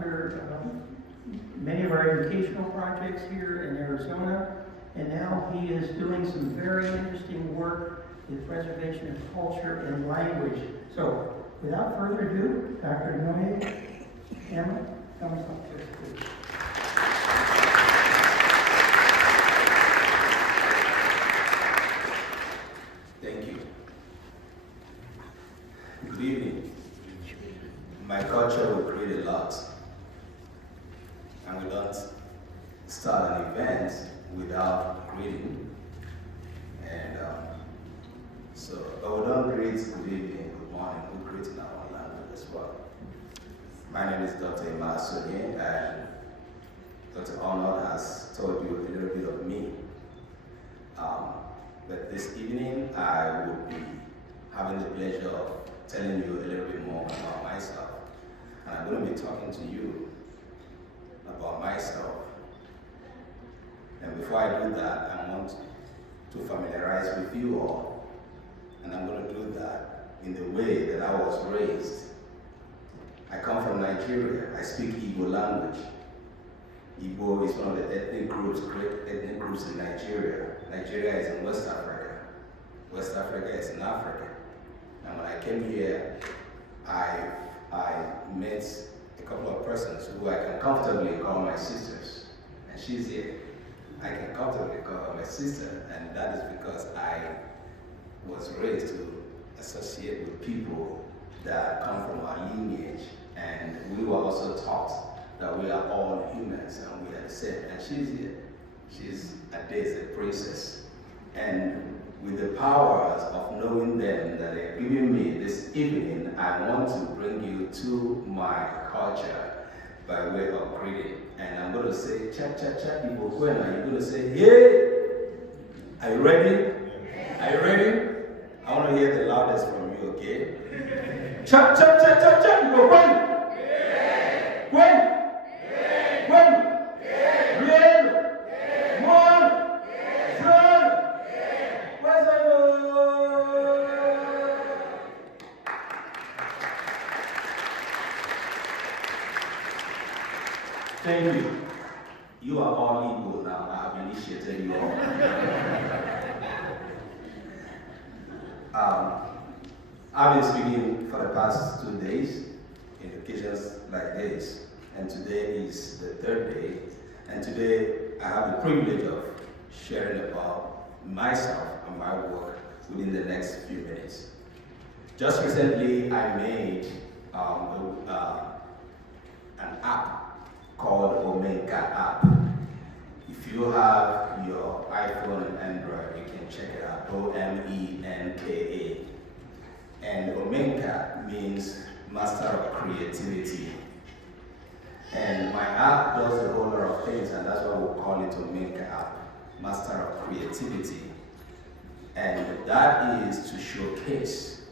under many of our educational projects here in Arizona, and now he is doing some very interesting work with preservation of culture and language. So, without further ado, Dr. Asonye, Emma, come up here, please. Thank you. Good evening. My culture will create a lot, and we don't start an event without greeting. And but we don't greet good evening, good morning, we greet in our own language as well. My name is Dr. Asonye, and Dr. Arnold has told you a little bit of me. But this evening, I will be having the pleasure of telling you a little bit more about myself. And I'm going to be talking to you about myself. And before I do that, I want to familiarize with you all. And I'm going to do that in the way that I was raised. I come from Nigeria. I speak Igbo language. Igbo is one of the great ethnic groups in Nigeria. Nigeria is in West Africa. West Africa is in Africa. And when I came here, I met a couple of persons who I can comfortably call my sisters. And she's here. I can comfortably call her my sister, and that is because I was raised to associate with people that come from our lineage, and we were also taught that we are all humans and we are the same. And she's here. She's a princess. And with the powers of knowing them that they're giving me this evening, I want to bring you to my culture by way of greeting. And I'm going to say, cha cha cha, people, when are you going to say, hey? Are you ready? Are you ready? I want to hear the loudest from you, okay? Cha cha cha cha cha, people, when? When? When? Real? One? Son? Where's Thank you. You are all Igbo now. I have initiated you all. I've been speaking for the past 2 days in occasions like this, and today is the third day. And today I have the privilege of sharing about myself and my work within the next few minutes. Just recently, I made an app called OMENKA App. If you have your iPhone and Android, you can check it out, OMENKA. And OMENKA means Master of Creativity. And my app does a whole lot of things, and that's why we call it OMENKA App, Master of Creativity. And that is to showcase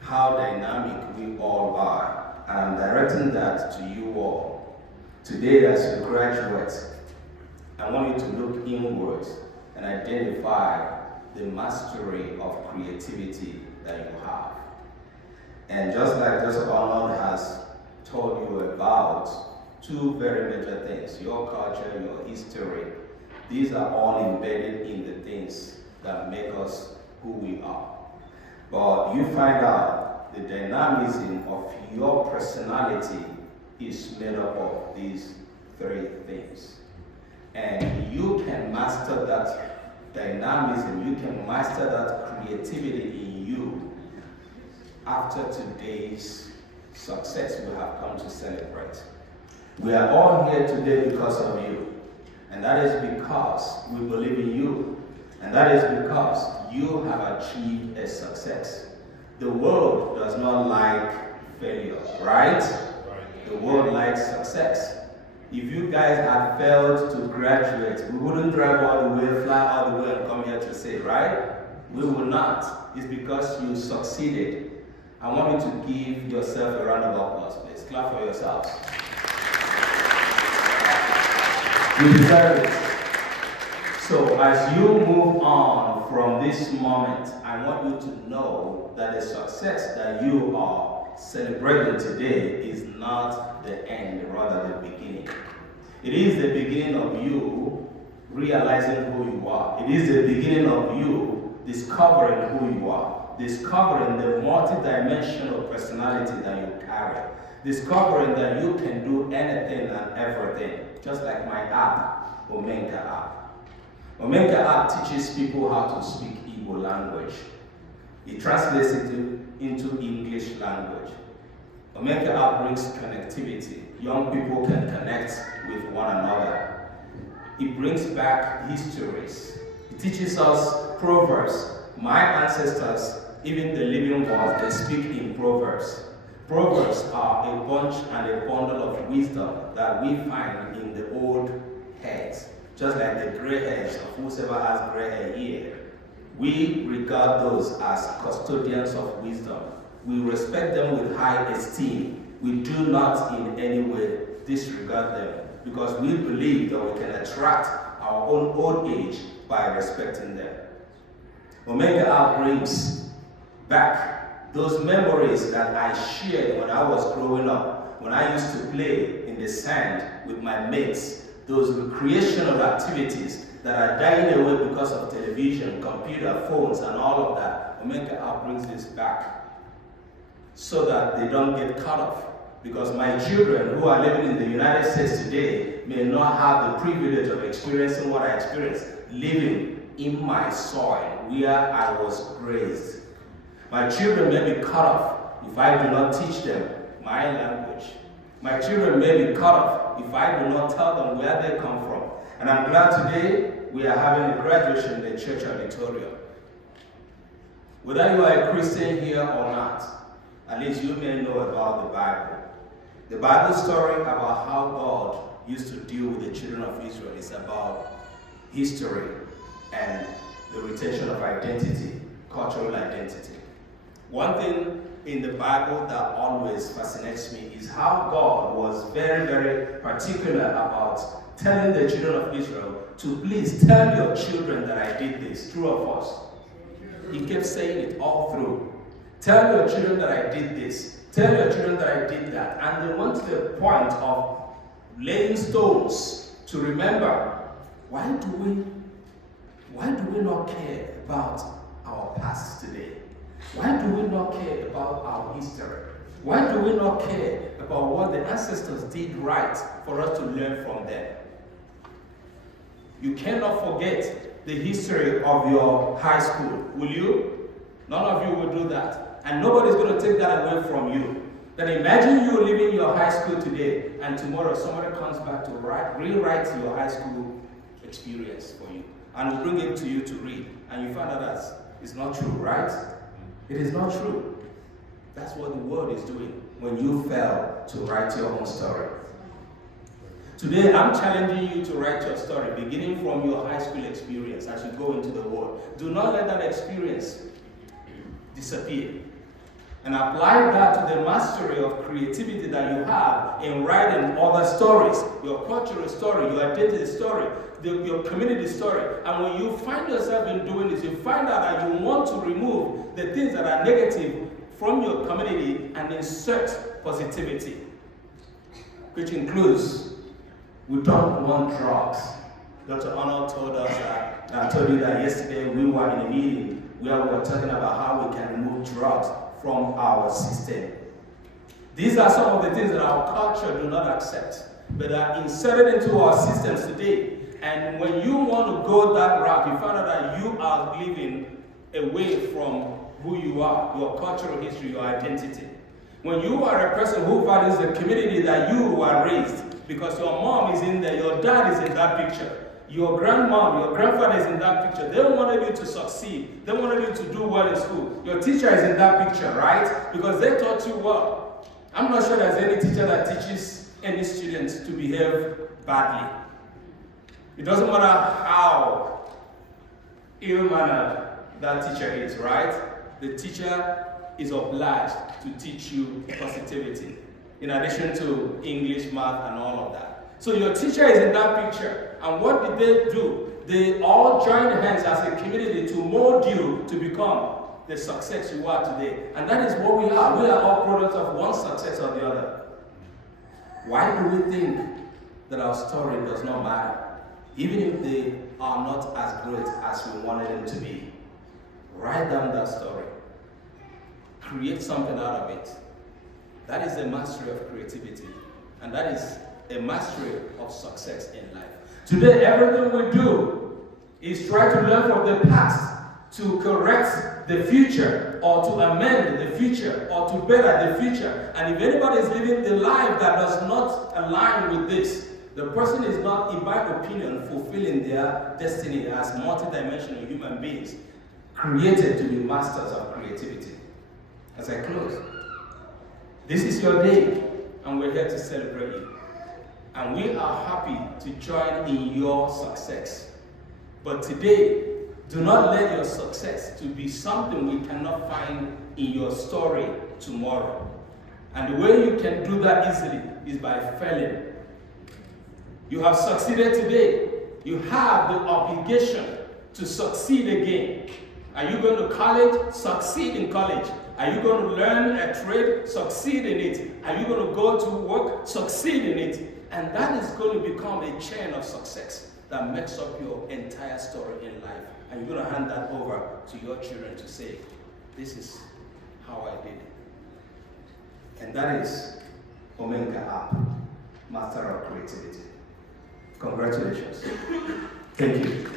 how dynamic we all are. And I'm directing that to you all. Today, as you graduate, I want you to look inwards and identify the mastery of creativity that you have. And just like Joseph Arnold has told you about two very major things, your culture, your history, these are all embedded in the things that make us who we are. But you find out the dynamism of your personality is made up of these three things. And you can master that dynamism, you can master that creativity in you after today's success we have come to celebrate. We are all here today because of you. And that is because we believe in you. And that is because you have achieved a success. The world does not like failure, right? The world likes success. If you guys had failed to graduate, we wouldn't drive all the way, fly all the way, and come here to say, right? We will not. It's because you succeeded. I want you to give yourself a round of applause, please. Clap for yourselves. You deserve it. So as you move on from this moment, I want you to know that the success that you are celebrating today is not the end, rather the beginning. It is the beginning of you realizing who you are. It is the beginning of you discovering who you are, discovering the multi-dimensional personality that you carry, discovering that you can do anything and everything, just like my app, OMENKA App. OMENKA App teaches people how to speak Igbo language. It translates it into English language. OMENKA App brings connectivity. Young people can connect with one another. It brings back histories. It teaches us proverbs. My ancestors, even the living ones, they speak in proverbs. Proverbs are a bunch and a bundle of wisdom that we find in the old heads, just like the gray hairs of whoever has gray hair here. We regard those as custodians of wisdom. We respect them with high esteem. We do not in any way disregard them because we believe that we can attract our own old age by respecting them. OMENKA App brings back those memories that I shared when I was growing up, when I used to play in the sand with my mates, those recreational activities that are dying away because of television, computer, phones, and all of that. OMENKA App brings this back so that they don't get cut off. Because my children who are living in the United States today may not have the privilege of experiencing what I experienced, living in my soil where I was raised. My children may be cut off if I do not teach them my language. My children may be cut off if I do not tell them where they come from. And I'm glad today we are having a graduation in the church auditorium. Whether you are a Christian here or not, at least you may know about the Bible. The Bible story about how God used to deal with the children of Israel is about history and the retention of identity, cultural identity. One thing in the Bible that always fascinates me is how God was very, very particular about telling the children of Israel to please tell your children that I did this, true or false. He kept saying it all through. Tell your children that I did this. Tell your children that I did that. And they went to the point of laying stones to remember, why do we not care about our past today? Why do we not care about our history? Why do we not care about what the ancestors did right for us to learn from them? You cannot forget the history of your high school, will you? None of you will do that. And nobody's going to take that away from you. Then imagine you living your high school today, and tomorrow somebody comes back to rewrite your high school experience for you, and will bring it to you to read, and you find out that it's not true, right? It is not true. That's what the world is doing when you fail to write your own story. Today, I'm challenging you to write your story, beginning from your high school experience as you go into the world. Do not let that experience disappear. And apply that to the mastery of creativity that you have in writing other stories, your cultural story, your identity story, your community story. And when you find yourself in doing this, you find out that you want to remove the things that are negative from your community and insert positivity, which includes, we don't want drugs. Dr. Arnold told us that, and I told you that yesterday we were in a meeting where we were talking about how we can remove drugs from our system. These are some of the things that our culture do not accept, but are inserted into our systems today. And when you want to go that route, you find out that you are living away from who you are, your cultural history, your identity. When you are a person who values the community that you were raised, because your mom is in there, your dad is in that picture, your grandmom, your grandfather is in that picture. They wanted you to succeed. They wanted you to do well in school. Your teacher is in that picture, right? Because they taught you well. I'm not sure there's any teacher that teaches any students to behave badly. It doesn't matter how ill-mannered that teacher is, right? The teacher is obliged to teach you positivity, in addition to English, math, and all of that. So your teacher is in that picture. And what did they do? They all joined hands as a community to mold you to become the success you are today. And that is what we are. We are all products of one success or the other. Why do we think that our story does not matter? Even if they are not as great as we wanted them to be. Write down that story. Create something out of it. That is a mastery of creativity. And that is a mastery of success in life. Today, everything we do is try to learn from the past to correct the future, or to amend the future, or to better the future. And if anybody is living a life that does not align with this, the person is not, in my opinion, fulfilling their destiny as multidimensional human beings, created to be masters of creativity. As I close, this is your day, and we're here to celebrate you. And we are happy to join in your success. But today, do not let your success to be something we cannot find in your story tomorrow. And the way you can do that easily is by failing. You have succeeded today. You have the obligation to succeed again. Are you going to college? Succeed in college. Are you going to learn a trade? Succeed in it. Are you going to go to work? Succeed in it. And that is going to become a chain of success that makes up your entire story in life. And you're going to hand that over to your children to say, this is how I did it. And that is OMENKA App, Master of Creativity. Congratulations. Thank you.